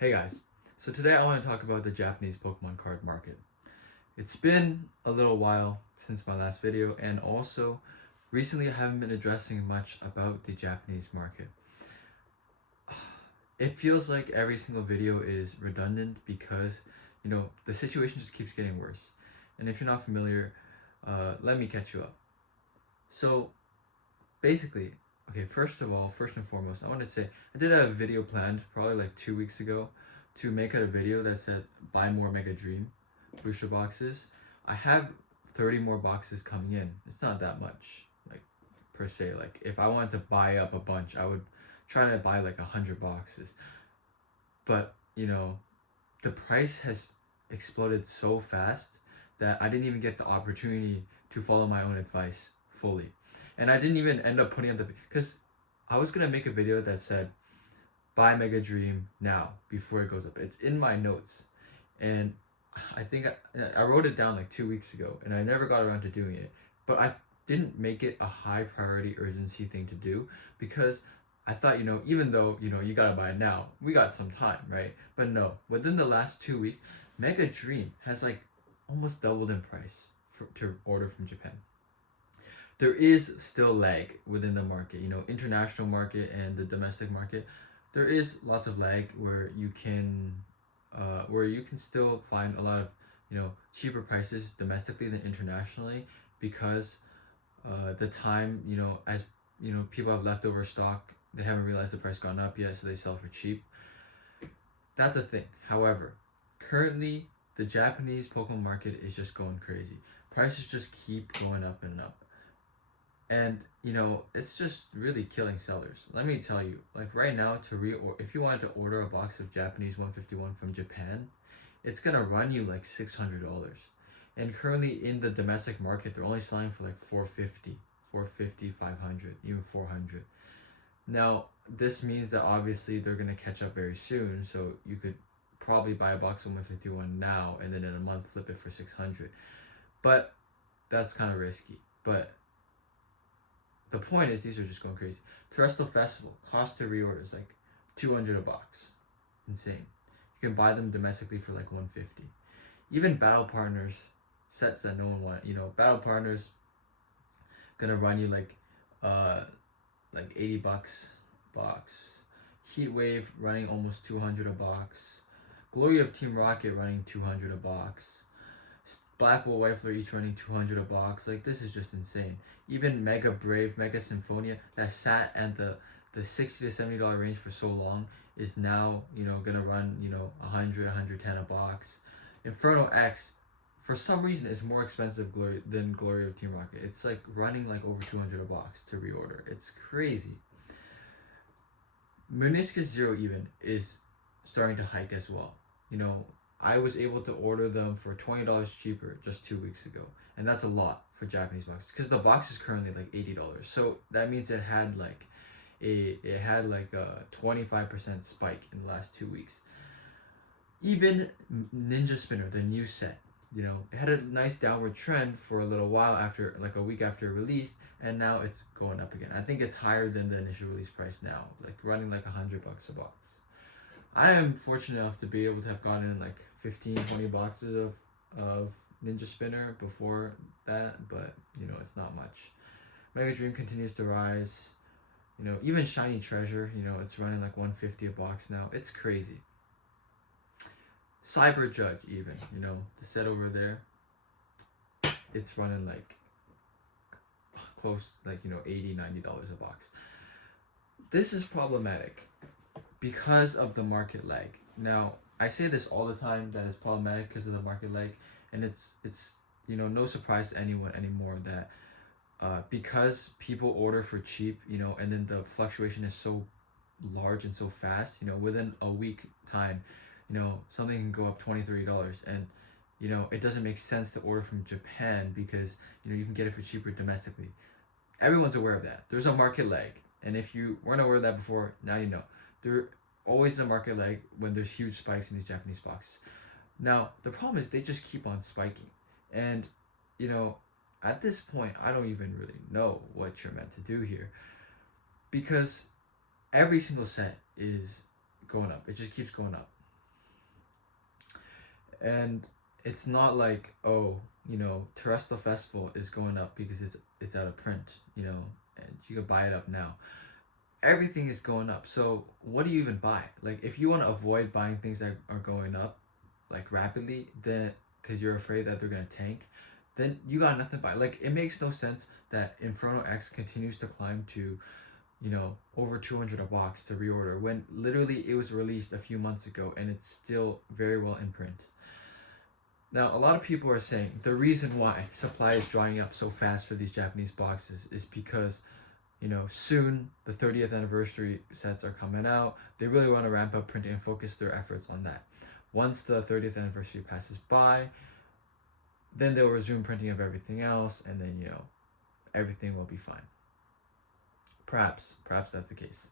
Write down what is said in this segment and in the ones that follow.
Hey guys, so today I want to talk about the Japanese Pokemon card market. It's been a little while since my last video, and also recently I haven't been addressing much about the Japanese market. It feels like every single video is redundant because, the situation just keeps getting worse. And if you're not familiar, let me catch you up. So basically, okay, first of all, first and foremost, I want to say I did have a video planned probably like 2 weeks ago to make a video that said buy more Mega Dream booster boxes. I have 30 more boxes coming in. It's not that much, like per se. Like if I wanted to buy up a bunch, I would try to buy like 100 boxes. But the price has exploded so fast that I didn't even get the opportunity to follow my own advice fully. And I didn't even end up putting up because I was gonna make a video that said buy Mega Dream now before it goes up. It's in my notes, and I think I wrote it down like 2 weeks ago, and I never got around to doing it. But I didn't make it a high priority urgency thing to do because I thought, even though you gotta buy it now, we got some time, right? But no, within the last 2 weeks, Mega Dream has like almost doubled in price to order from Japan. There is still lag within the market, international market and the domestic market. There is lots of lag where you can still find a lot of cheaper prices domestically than internationally because the time as people have leftover stock, they haven't realized the price gone up yet, so they sell for cheap. That's a thing. However, currently the Japanese Pokemon market is just going crazy. Prices just keep going up and up. And it's just really killing sellers. Let me tell you, like right now, if you wanted to order a box of Japanese 151 from Japan, it's gonna run you like $600. And currently in the domestic market, they're only selling for like 450, 450, 500, even 400. Now, this means that obviously they're gonna catch up very soon, so you could probably buy a box of 151 now and then in a month flip it for 600. But that's kind of risky. But the point is, these are just going crazy. Terastal Festival, cost to reorder is like 200 a box. Insane. You can buy them domestically for like 150. Even Battle Partners, sets that no one wanted. Battle Partners gonna run you like 80 bucks a box. Heat Wave running almost 200 a box. Glory of Team Rocket running 200 a box. Black Will White Flare each running 200 a box. Like, this is just insane. Even Mega Brave, Mega Symphonia, that sat at the $60 to $70 range for so long, is now gonna run 100, 110 a box. Inferno X, for some reason, is more expensive than Glory of Team Rocket. It's like running like over 200 a box to reorder. It's crazy. Munikis Zero even is starting to hike as well. I was able to order them for $20 cheaper just 2 weeks ago, and that's a lot for Japanese boxes because the box is currently like $80. So that means it had like a 25% spike in the last 2 weeks. Even Ninja Spinner, the new set, it had a nice downward trend for a little while after, like a week after it released, and now it's going up again. I think it's higher than the initial release price now, like running like $100 a box. I am fortunate enough to be able to have gotten like 15, 20 boxes of Ninja Spinner before that, but it's not much. Mega Dream continues to rise. Even Shiny Treasure, it's running like 150 a box now. It's crazy. Cyber Judge, even, the set over there, it's running like close, like, $80, $90 a box. This is problematic because of the market lag. Now, I say this all the time that it's problematic because of the market lag, and it's no surprise to anyone anymore that because people order for cheap, and then the fluctuation is so large and so fast, within a week time, something can go up $20, $30, and it doesn't make sense to order from Japan because you can get it for cheaper domestically. Everyone's aware of that. There's a market lag, and if you weren't aware of that before, now you know. There always a market lag when there's huge spikes in these Japanese boxes. Now, the problem is they just keep on spiking. And, at this point, I don't even really know what you're meant to do here. Because every single set is going up. It just keeps going up. And it's not like, oh, Terastal Festival is going up because it's out of print, and you could buy it up now. Everything is going up. So what do you even buy? Like, if you want to avoid buying things that are going up like rapidly, then because you're afraid that they're gonna tank, then you got nothing to buy. Like, it makes no sense that Inferno X continues to climb to over 200 a box to reorder when literally it was released a few months ago and it's still very well in print. Now, a lot of people are saying the reason why supply is drying up so fast for these Japanese boxes is because, soon the 30th anniversary sets are coming out. They really want to ramp up printing and focus their efforts on that. Once the 30th anniversary passes by, then they'll resume printing of everything else, and then, everything will be fine. Perhaps that's the case.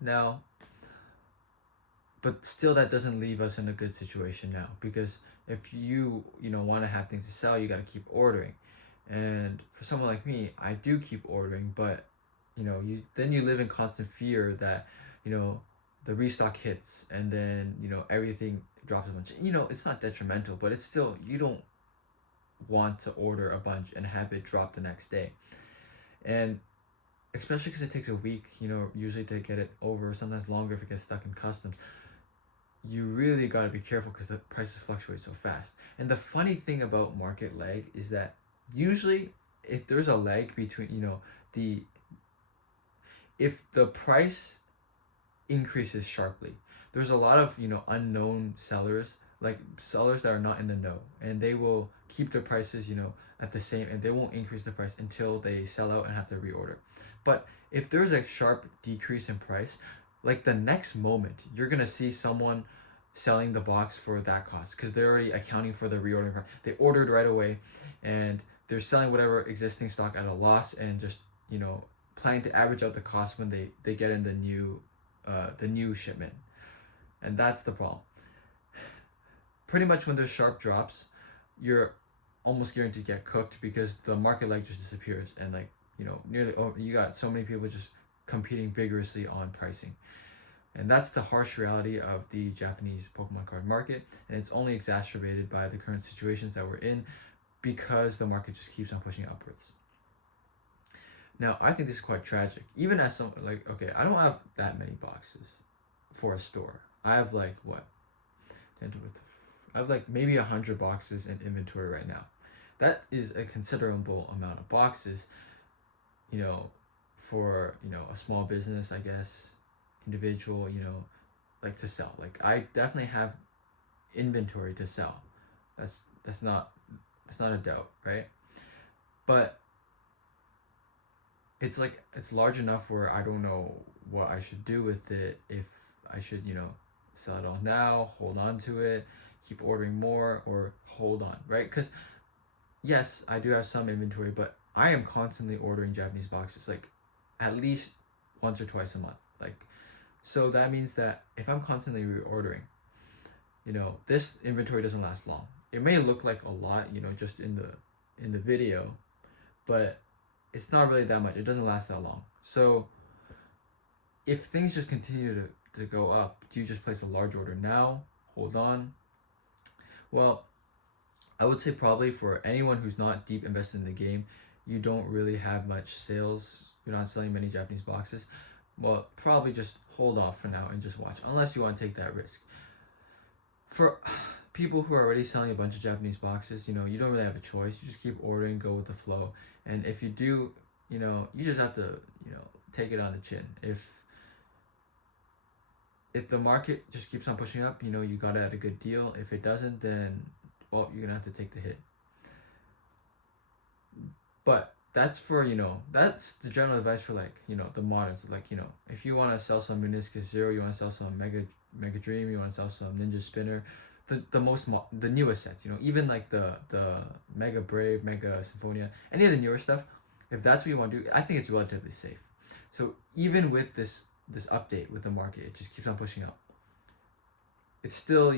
Now, but still that doesn't leave us in a good situation now, because if you want to have things to sell, you got to keep ordering. And for someone like me, I do keep ordering, but you live in constant fear that the restock hits, and then everything drops a bunch. It's not detrimental, but it's still, you don't want to order a bunch and have it drop the next day. And especially because it takes a week, usually to get it over, sometimes longer if it gets stuck in customs. You really got to be careful because the prices fluctuate so fast. And the funny thing about market lag is that usually if there's a lag between, if the price increases sharply, there's a lot of, unknown sellers, like sellers that are not in the know, and they will keep their prices, at the same, and they won't increase the price until they sell out and have to reorder. But if there's a sharp decrease in price, like the next moment, you're gonna see someone selling the box for that cost because they're already accounting for the reordering price. They ordered right away, and they're selling whatever existing stock at a loss, and just planning to average out the cost when they get in the new shipment. And that's the problem. Pretty much when there's sharp drops, you're almost guaranteed to get cooked because the market lag just disappears, and nearly, you got so many people just competing vigorously on pricing. And that's the harsh reality of the Japanese Pokemon card market, and it's only exacerbated by the current situations that we're in because the market just keeps on pushing upwards. Now, I think this is quite tragic. Even as some, okay, I don't have that many boxes for a store. I have what? I have maybe 100 boxes in inventory right now. That is a considerable amount of boxes, for, a small business, I guess, individual, to sell. I definitely have inventory to sell. That's not a doubt, right? But it's it's large enough where I don't know what I should do with it. If I should, sell it all now, hold on to it, keep ordering more, or hold on, right? Because yes, I do have some inventory, but I am constantly ordering Japanese boxes, at least once or twice a month. So that means that if I'm constantly reordering, this inventory doesn't last long. It may look like a lot, just in the video, but it's not really that much. It doesn't last that long. So if things just continue to go up, do you just place a large order now, hold on? Well, I would say probably for anyone who's not deep invested in the game, you don't really have much sales, you're not selling many Japanese boxes, well, probably just hold off for now and just watch, unless you want to take that risk. For people who are already selling a bunch of Japanese boxes, you don't really have a choice. You just keep ordering, go with the flow. And if you do, you just have to, take it on the chin. If the market just keeps on pushing up, you got it at a good deal. If it doesn't, then, well, you're gonna have to take the hit. But that's for, that's the general advice for the moderns. If you want to sell some Munikis Zero, you want to sell some Mega Dream, you want to sell some Ninja Spinner, the newest sets, even the Mega Brave, Mega Symphonia, any of the newer stuff, if that's what you want to do, I think it's relatively safe. So even with this update with the market, it just keeps on pushing up. It's still,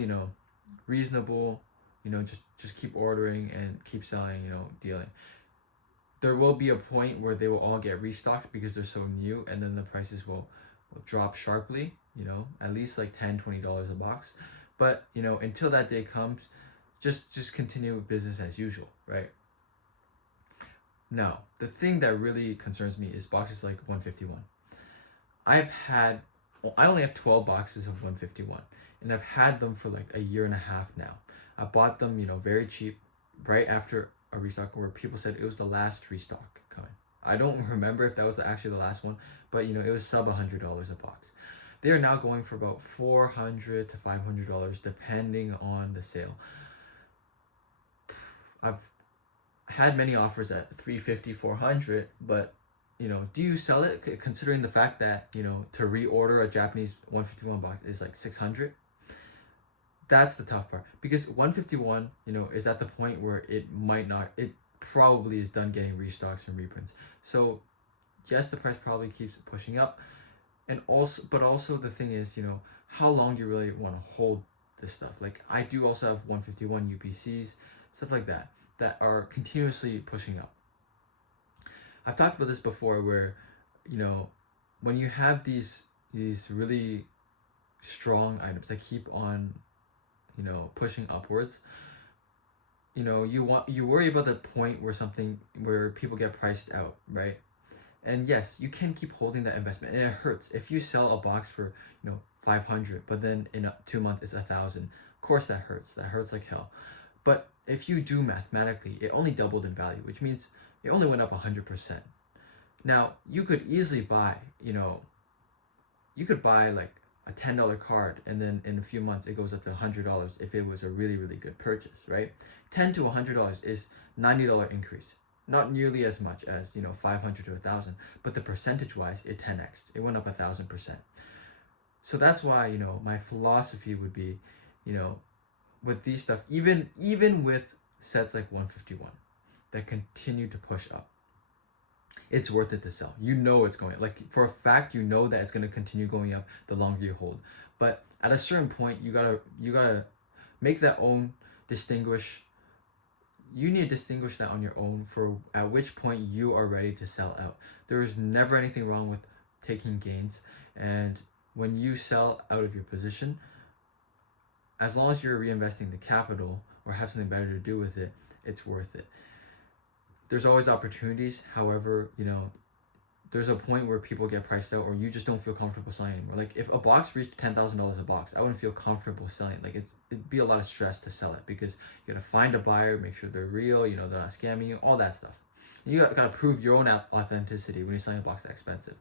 reasonable, just keep ordering and keep selling, dealing. There will be a point where they will all get restocked because they're so new, and then the prices will drop sharply, at least $10-$20 a box. But until that day comes, just continue business as usual, right? Now, the thing that really concerns me is boxes like 151. I only have 12 boxes of 151, and I've had them for like a year and a half now. I bought them, very cheap, right after a restock where people said it was the last restock kind. I don't remember if that was actually the last one, but it was sub $100 a box. They are now going for about $400 to $500 depending on the sale. I've had many offers at 350, 400, but do you sell it considering the fact that to reorder a Japanese 151 box is like 600? That's the tough part, because 151 is at the point where it probably is done getting restocks and reprints. So yes, the price probably keeps pushing up, but also the thing is, how long do you really want to hold this stuff? Like, I do also have 151 UPCs, stuff like that are continuously pushing up. I've talked about this before, where when you have these really strong items that keep on pushing upwards, you worry about the point where people get priced out, right? And yes, you can keep holding that investment, and it hurts if you sell a box for 500, but then in 2 months it's 1,000. Of course that hurts like hell. But if you do mathematically, it only doubled in value, which means it only went up 100%. Now, you could easily buy, like a $10 card, and then in a few months it goes up to $100 if it was a really, really good purchase, right? $10 to $100 is $90 increase. Not nearly as much as 500 to 1,000, but the percentage wise, it 10x'd. It went up 1,000%. So that's why my philosophy would be, with these stuff, even with sets like 151 that continue to push up, it's worth it to sell. It's going, like, for a fact, that it's going to continue going up the longer you hold. But at a certain point, you gotta make that own distinguish. You need to distinguish that on your own, for at which point you are ready to sell out. There is never anything wrong with taking gains, and when you sell out of your position, as long as you're reinvesting the capital or have something better to do with it, it's worth it. There's always opportunities. However, there's a point where people get priced out, or you just don't feel comfortable selling anymore. Like, if a box reached $10,000 a box, I wouldn't feel comfortable selling. Like, it'd be a lot of stress to sell it, because you gotta find a buyer, make sure they're real, they're not scamming you, all that stuff. And you gotta prove your own authenticity when you're selling a box that expensive.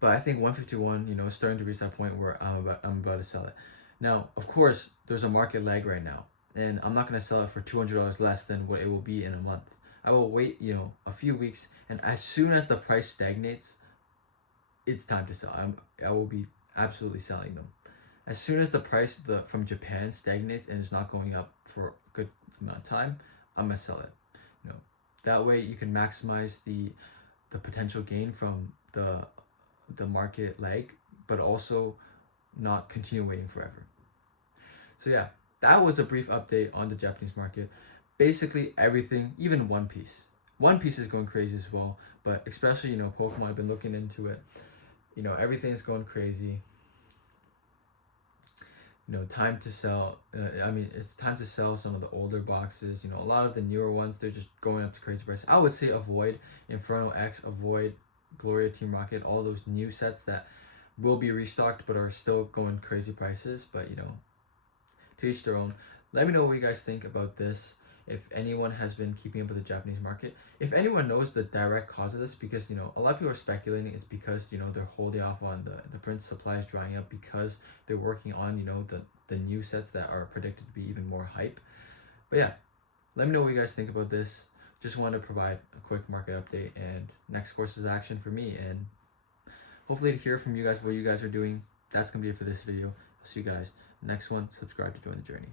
But I think 151, is starting to reach that point where I'm about to sell it. Now, of course, there's a market lag right now, and I'm not going to sell it for $200 less than what it will be in a month. I will wait, a few weeks, and as soon as the price stagnates, it's time to sell. I will be absolutely selling them. As soon as the price from Japan stagnates and is not going up for a good amount of time, I'm going to sell it. That way you can maximize the potential gain from the market lag, but also not continue waiting forever. So yeah, that was a brief update on the Japanese market. Basically everything, even One Piece. One Piece is going crazy as well, but especially, Pokemon, I've been looking into it. Everything's going crazy. Time to sell. It's time to sell some of the older boxes. A lot of the newer ones, they're just going up to crazy prices. I would say avoid Inferno X, avoid Gloria Team Rocket, all those new sets that will be restocked but are still going crazy prices. But to each their own. Let me know what you guys think about this. If anyone has been keeping up with the Japanese market, if anyone knows the direct cause of this, because a lot of people are speculating it's because they're holding off on the print supplies drying up, because they're working on the new sets that are predicted to be even more hype. But yeah, let me know what you guys think about this. Just wanted to provide a quick market update, and next course is action for me, and hopefully to hear from you guys what you guys are doing. That's gonna be it for this video. I'll see you guys next one. Subscribe to join the journey.